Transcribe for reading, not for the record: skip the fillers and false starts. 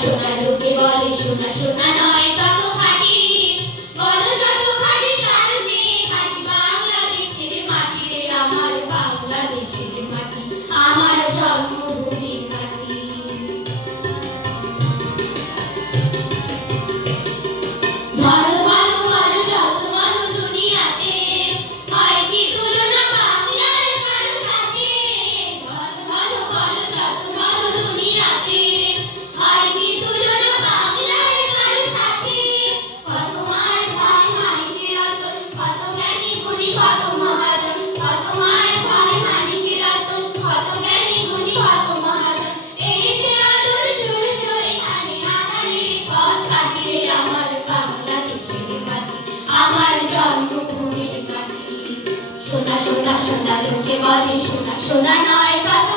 সোনা লোকে বলে সোনা সোনা নয় তত খাঁটি বলো যত খাঁটি তার যে খাঁটি বাংলাদেশের মাটি রে আমার বাংলাদেশের মাটি আমার জন্মভূমির মাটি ধরো ধরো আর যত বলো দুনিয়াতে হয় কি তুলনা বাংলার কারো সাথে ধরো ধরো বলো যত বলো দুনিয়াতে হয় কি তুলনা বাংলার কারো সাথে কত মার ধার মানিকের রতন কত জ্ঞানী গুণী কত মহাজন কত মার ধার মানিকের রতন কত জ্ঞানী গুণী কত মহাজন এই সে আলোর সূর্য এখানে আধারে পথ কাটি রে আমার বাংলাদেশের মাটি আমার জন্মভূমির মাটি সোনা সোনা সোনা লোকে বলে সোনা সোনা নয় কত